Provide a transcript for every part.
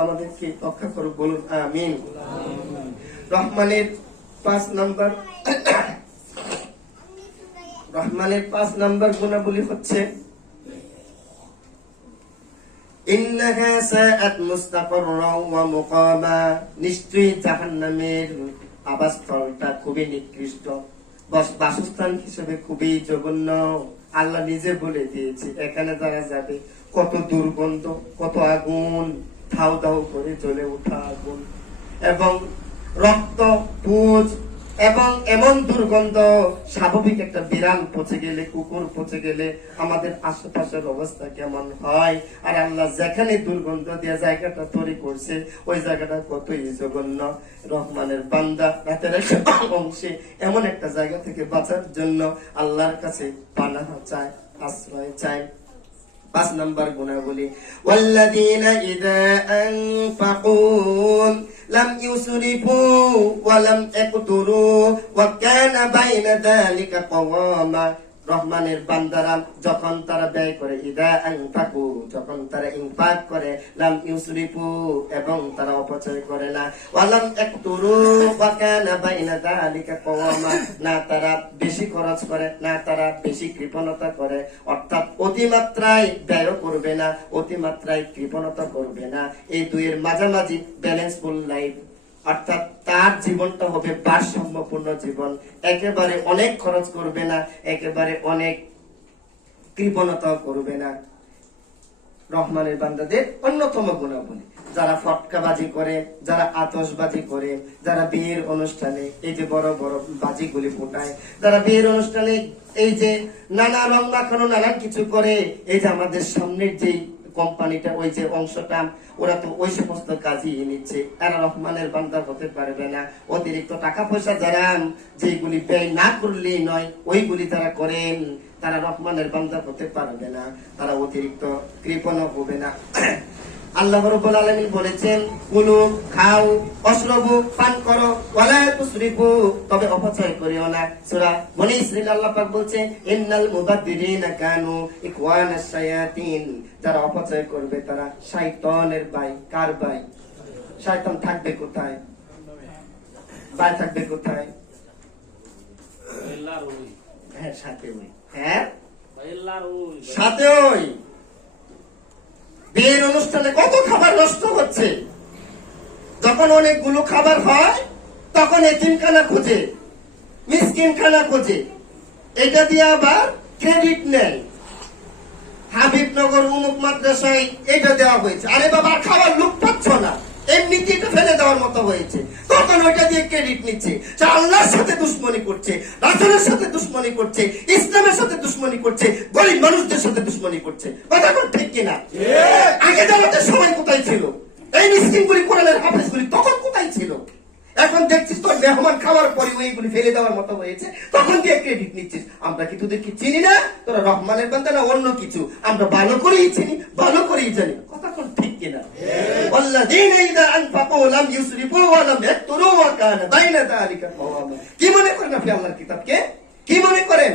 আল্লাহ আমাদেরকে রক্ষা করুক, বলুন আমিন। রহমানের 5 নাম্বার গুণাবলী হচ্ছে ইন্নাহা সাআত মুস্তাকাররা ওয়া মুকামা, নিশ্চয়ই জাহান্নামের আবাসস্থলটা খুবই নিকৃষ্ট, বাসস্থান হিসেবে খুবই জঘন্য। আল্লাহ নিজে বলে দিয়েছে এখানে যারা যাবে কত দুর্গন্ধ, কত আগুন, ধাউ ধাউ করে জ্বলে ওঠা আগুন এবং রক্ত, পুজ এবং এমন দুর্গন্ধ, স্বাভাবিক একটা বিড়াল পচে গেলে, কুকুর পচে গেলে আমাদের আশেপাশের অবস্থা কেমন হয়। আর আল্লাহ যেখানে দুর্গন্ধ দিয়ে জায়গাটা তৈরি করছে ওই জায়গাটা কতই জঘন্য। রহমানের বান্দা রাতের অংশে এমন একটা জায়গা থেকে বাঁচার জন্য আল্লাহর কাছে পানাহ চায়, আশ্রয় চায়। 5 নাম্বার গুণাবলী ওয়াল্লাযীনা ইযা আনফাকু লাম ইউসরিফু ওয়া লাম ইয়াকতুরু ওয়া কানা বাইনা যালিকা কাওয়ামা। রহমানের বান্দারা যখন তারা ব্যয় করে, ইযা আনফাকু, যখন তারা ইনফাক করে, লাম ইউসরিফু, এবং তারা অপচয় করে না, ওয়া লাম ইয়াকতুরু ওয়া কানা বাইনা যালিকা কাওয়ামা, না তারা বেশি খরচ করে, না তারা বেশি কৃপণতা করে, অর্থাৎ অতিমাত্রায় ব্যয় করবে না, অতিমাত্রায় কৃপণতা করবে না। এই দুইয়ের মাঝামাঝি ব্যালেন্সফুল লাইফ, অর্থাৎ তার জীবনটা হবে ভারসাম্যপূর্ণ জীবন। একেবারে অনেক খরচ করবে না, একেবারে অনেক কৃপণতা করবে না। রহমানের বান্দাদের অন্যতম গুণাবলী, যারা ফটকাবাজি করে, যারা আতশবাজি করে, যারা বিয়ের অনুষ্ঠানে এই যে বড় বড় বাজিগুলি ফোটায়, যারা বিয়ের অনুষ্ঠানে এই যে নানা রং মাখানো নানান কিছু করে, এই যে আমাদের সামনের যে কোম্পানিটা, ওই যে অংশটা, ওরা তো ওই সমস্ত কাজই নিচ্ছে। এরা রহমানের বান্দা হতে পারবে না। অতিরিক্ত টাকা পয়সা যারা যেগুলি ব্যয় না করলেই নয় ওইগুলি যারা করেন তারা রহমানের বান্দা হতে পারবে না, তারা অতিরিক্ত কৃপণ হবে না। আল্লাহ রাব্বুল আলামিন বলেছেন, কুলু, খাও, অশরবু, পান করো, ওয়ালা তুসরিফু, তবে অপচয় করিও না। সূরা বনী ইসরাঈল আল্লাহ পাক বলছেন, ইন্নাল মুবাদদিরিনা কানু ইখওয়ানাশ শায়াতিন, যারা অপচয় করবে তারা শয়তানের ভাই। কার ভাই? শয়তান থাকবে কোথায়? ভাই থাকবে কোথায়? হ্যাঁ, সাথে ওই, হ্যাঁ সাথে ওই। বিয়ের অনুষ্ঠানে কত খাবার নষ্ট হচ্ছে। যখন অনেকগুলো খাবার হয় তখন এতিমখানা খোঁজে, মিসকিনখানা খোঁজে, এটা দিয়ে আবার ক্রেডিট নেয়। হাবিবনগর উমুক মাদ্রাসায় এটা দেওয়া হয়েছে, আরে বাবা খাবার লোক পাচ্ছ না, এমনিতে এটা ফেলে দেওয়ার মতো হয়েছে, তখন ওইটা দিয়ে ক্রেডিট নিচ্ছে। আল্লাহর সাথে দুশ্মনী করছে, রাসূলের সাথে দুশ্মনী করছে, ইসলামের সাথে দুশ্মনী করছে, গরিব মানুষদের সাথে দুশ্মনী করছে। কথা কোন ঠিক কিনা? আগে জামাতের সময় কোথায় ছিল? এই মিসকিনগুলি, কোরআনের হাফেজগুলি তখন কোথায় ছিল? এখন দেখছিস তোর মেহমান খাওয়ার পরে ওইগুলি ফেলে দেওয়ার মতো হয়েছে, তখন দিয়ে ক্রেডিট নিচ্ছিস। আমরা কি তোদেরকে চিনি না? তোরা রহমানের বান্দা না অন্য কিছু? আমরা ভালো করেই চিনি, ভালো করেই জানি। কথা কোন ঠিক কিনা? ওয়াল্লাযীনা ইযা আনফাকু লাম ইউসরিফু ওয়া লাম ইয়াকতুরু ওয়া কানা বাইনা যালিকা কাওয়ামা। কি মনে করেন আপনি আল্লাহর কিতাবকে? কি মনে করেন?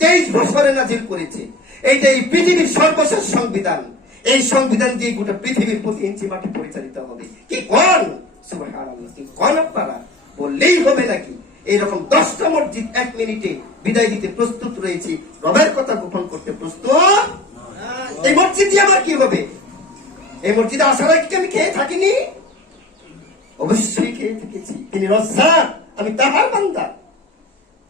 23 বছরে নাজিল করেছে। এইটা এই পৃথিবীর সর্বশেষ সংবিধান। এই সংবিধান দিয়ে গোটা পৃথিবীর প্রতি ইঞ্চি মাটি পরিচালিত হবে। কি কোন সুবহানাল্লাহ, কি কোন আপনারা বললেই হবে নাকি? এইরকম 10টা মসজিদ 1 মিনিটে বিদায় দিতে প্রস্তুত রয়েছি, রবের কথা গোপন করতে প্রস্তুত। এই মসজিদ দিয়ে আমার কি হবে? এই মসজিদে আসার আগে কি আমি খেয়ে থাকিনি? অবশ্যই খেয়ে থেকেছি। তিনি রজ্জাক, আমি তাহার বান্দা।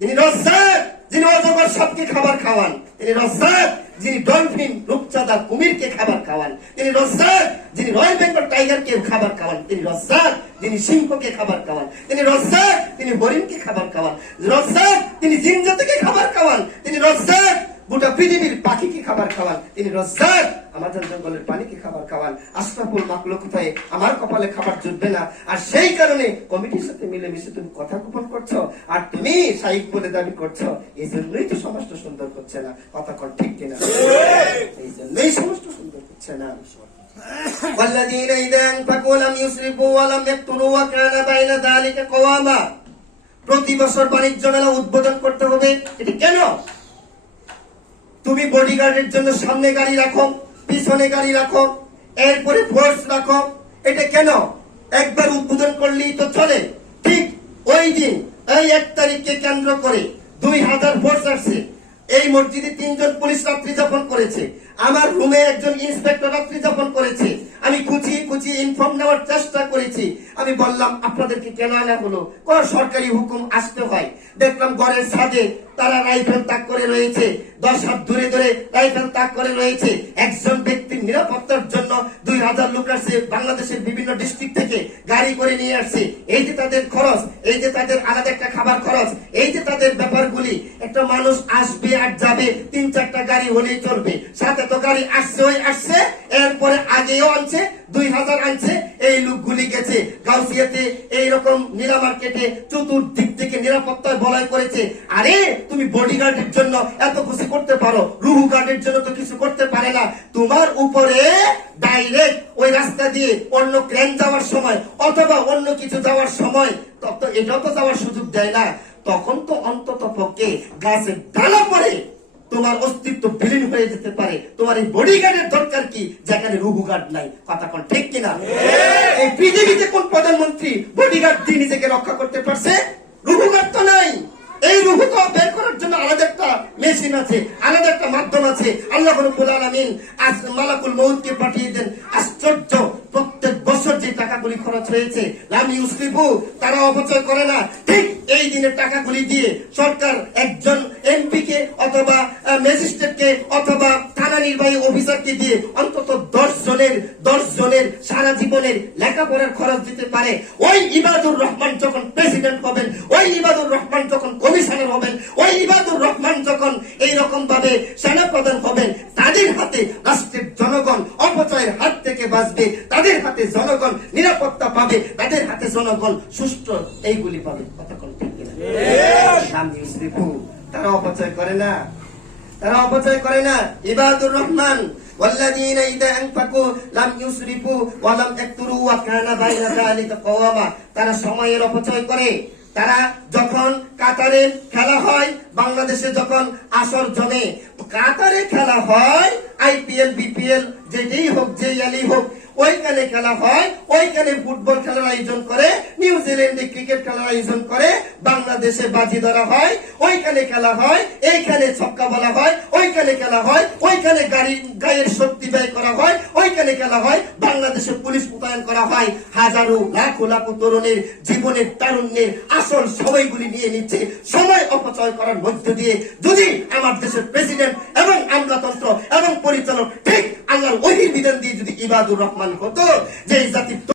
তিনি রজ্জাক, যিনি অজগর সাপকে খাবার খাওয়ান। তিনি রজ্জাক, যিনি ডলফিন, রূপচাঁদা, কুমিরকে খাবার খাওয়ান। তিনি রজ্জাক, যিনি রয়্যাল বেঙ্গল টাইগারকে খাবার খাওয়ান। তিনি রজ্জাক, যিনি সিংহকে খাবার খাওয়ান। তিনি রজ্জাক, তিনি হরিণকে খাবার খাওয়ান। রজ্জাক, তিনি জিনজাতিকে খাবার খাওয়ান। তিনি রজ্জাক, গোটা পৃথিবীর পাখিকে খাবার খাওয়ান। তিনি রজ্জাক, আমাজন জঙ্গলের পানিকে খাবার খাওয়ান। আশরাফুল মাখলুক হয়ে আমার কপালে খাবার জুটবে না। আর সেই কারণে কমিটির সাথে মিলেমিশে তুমি কথা গোপন করছো, আর তুমি শাইখ বলে দাবি করছো। এই জন্যই তো সমাজটা সুন্দর হচ্ছে না। কথা কর ঠিক কিনা? এই জন্যই সমাজটা সুন্দর হচ্ছে না। ওয়াল্লাযীনা ইযা আনফাকু লাম ইউসরিফু ওয়া লাম ইয়াকতুরু ওয়া কানা বাইনা যালিকা কাওয়ামা। প্রতি বছর বাণিজ্য মেলা উদ্বোধন করতে হবে। এটা কেন? তুমি বডিগার্ডের জন্য সামনে গাড়ি রাখো, পিছনে গাড়ি রাখো, এরপরে ফোর্স রাখো, এটা কেন? একবার উদ্বোধন করলেই তো চলে। ঠিক ওই দিন এই 1 তারিখকে কেন্দ্র করে 2000 ভোট আসছে। এই মসজিদে 3 জন পুলিশ রাত্রি যাপন করেছে, আমার রুমে একজন ইন্সপেক্টর রাত্রি যাপন করেছে। আমি খুঁচিয়ে খুঁচিয়ে ইনফর্ম নেওয়ার চেষ্টা করেছি। আমি বললাম আপনাদেরকে কেন আনা হলো? কোন সরকারি হুকুম আসতে হয়। দেখলাম ঘরের ছাদে তারা রাইফেল তাক করে রয়েছে, 10 হাত দূরে দূরে রাইফেল তাক করে রয়েছে। একজন ব্যক্তির নিরাপত্তার জন্য 2000 লোক আসছে, বাংলাদেশের বিভিন্ন ডিস্ট্রিক্ট থেকে গাড়ি করে নিয়ে আসছে। এই যে তাদের খরচ, এই যে তাদের আলাদা একটা খাবার খরচ, এই যে তাদের ব্যাপারগুলি। একটা মানুষ আসবে আর যাবে, 3-4টা গাড়ি হলেই চলবে। সাথে তো গাড়ি আসছে, ওই আসছে, এরপরে আগেও আনছে, 2000 আনছে। এই লোকগুলি গেছে গাউসিয়াতে, এইরকম নীলা মার্কেটে চতুর্দিক থেকে নিরাপত্তায় বলয় করেছে। আরে তুমি বডিগার্ডের জন্য এত কিছু করতে পারো, রুহু গার্ডের জন্য তো কিছু করতে পারে না। তোমার উপরে ডাইরেক্ট ওই রাস্তা দিয়ে অন্য ক্রেন যাওয়ার সময় অথবা অন্য কিছু যাওয়ার সময় তো এটাও তো যাওয়ার সুযোগ দেয় না। তখন তো অন্তত পক্ষে গাছের ডালা পড়ে তোমার অস্তিত্ব বিলীন হয়ে যেতে পারে। তোমার এই বডিগার্ডের দরকার কি যেখানে রুহু গার্ড নাই? কথা কোন ঠিক কিনা? এই পৃথিবীতে কোন প্রধানমন্ত্রী বডিগার্ড দিয়ে নিজেকে রক্ষা করতে পারছে? রুহু গার্ড তো নাই। এই রুহু তো বের করার জন্য আলাদা একটা মেশিন আছে, আলাদা একটা মাধ্যম আছে। আল্লাহ রাব্বুল আলামিন আজ মালাকুল মউতকে পাঠিয়ে দেন। আশ্চর্য, প্রত্যেক বছর যে টাকাগুলি খরচ হয়েছে লাম ইউসরিফু, তারা অপচয় করে না। ঠিক এই দিনের টাকাগুলি দিয়ে সরকার একজন এমপি কে অথবা ম্যাজিস্ট্রেটকে অথবা থানা নির্বাহী অফিসারকে দিয়ে অন্তত 10 জনের সারা জীবনের লেখাপড়ার খরচ দিতে পারে। ওই ইবাদুর রহমান যখন প্রেসিডেন্ট হবেন, ওই ইবাদুর রহমান যখন কমিশনার হবেন, ওই ইবাদুর রহমান যখন এইরকম ভাবে সেনাপ্রধান হবেন, তাদের হাতে রাষ্ট্রের জনগণ অপচয়ের হাত থেকে বাঁচবে, তাদের হাতে জনগণ নিরাপত্তা পাবে, তাদের হাতে জনগণ সুষ্ঠু এইগুলি পাবে। কতক্ষণ ঠিক কিনা? তারা অপচয় করে না, তারা অপচয় করে না। ইবাদুর রহমান ওয়াল্লাযীনা ইযা আনফাকু লাম ইউসরিফু ওয়া লাম ইয়াকতুরু ওয়া কানা বাইনা যালিকা কওয়ামা। তারা সময়ের অপচয় করে। তারা যখন কাতারে খেলা হয়, বাংলাদেশে যখন আসর জমে, কাতারে খেলা হয়, আইপিএল বিপিএল যেটাই হোক, যেই হোক, ওইখানে খেলা হয়, ওইখানে ফুটবল খেলার আয়োজন করে, নিউজিল্যান্ডে ক্রিকেট খেলার আয়োজন করে, বাংলাদেশে বাজি ধরা হয়, ওইখানে খেলা হয়, এইখানে ছক্কা বলা হয়, ওইখানে খেলা হয়, ওইখানে গায়ের শক্তি ব্যয় করা হয়, ওইখানে খেলা হয়, বাংলাদেশে পুলিশ মোতায়েন করা হয়। হাজারো লাখো লাখো তরুণের জীবনের তারুণ্যের আসল সময়গুলি নিয়ে নিচ্ছে। সময় অপচয় করার মধ্য দিয়ে যদি আমার দেশের প্রেসিডেন্ট এবং আমলাতন্ত্র এবং পরিচালক ঠিক আল্লাহর ওহীর বিধান দিয়ে যদি ইবাদুর রহমান হতো, যে জাতির